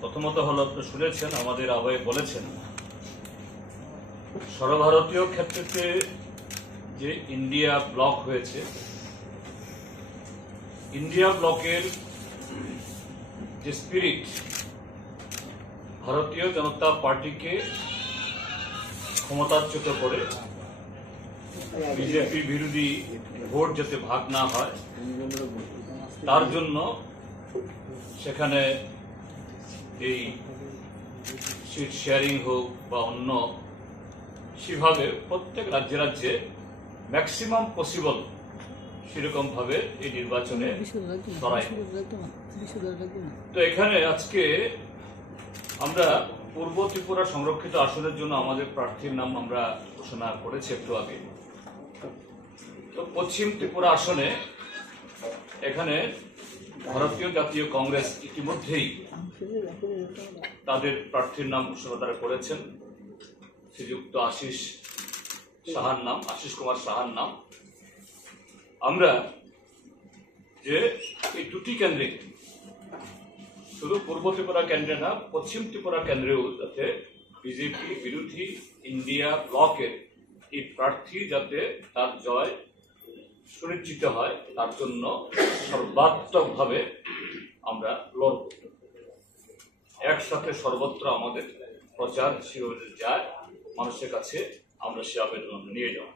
প্রথমত হলো, আপনি শুনেছেন আমাদের আহ্বায়ক বলেছেন সর্বভারতীয় ক্ষেত্রে যে ইন্ডিয়া ব্লক হয়েছে, ইন্ডিয়া ব্লকের যে স্পিরিট ভারতীয় জনতা পার্টিকে ক্ষমতাচ্যুত করে বিজেপি বিরোধী ভোট যাতে ভাগ না হয় তার জন্য সেখানে এই সিট শেয়ারিং হোক বা অন্য সেভাবে প্রত্যেক রাজ্যে রাজ্যে ম্যাক্সিমাম পসিবল সেরকম ভাবে এই নির্বাচনে লড়াই। তো এখানে আজকে আমরা পূর্ব ত্রিপুরা সংরক্ষিত আসনের জন্য আমাদের প্রার্থীর নাম আমরা ঘোষণা করেছি একটু আগে। তো পশ্চিম ত্রিপুরা আসনে এখানে ভারতীয় জাতীয় কংগ্রেস ইতিমধ্যেই তাদের প্রার্থীর নাম ঘোষণা করেছেন। শ্রীযুক্ত আশিস কুমার সাহার নাম। আমরা যে এই দুটি কেন্দ্রে, শুধু পূর্ব ত্রিপুরা কেন্দ্রে না, পশ্চিম ত্রিপুরা কেন্দ্রেও যাতে বিজেপি বিরোধী ইন্ডিয়া ব্লকের এই প্রার্থী যাতে তার জয় সুনিশ্চিত হয় তার জন্য সর্বাত্মকভাবে আমরা লড়ব। একসাথে সর্বত্র আমাদের প্রচার যায়, মানুষের কাছে আমরা সে আবেদন নিয়ে যাওয়া।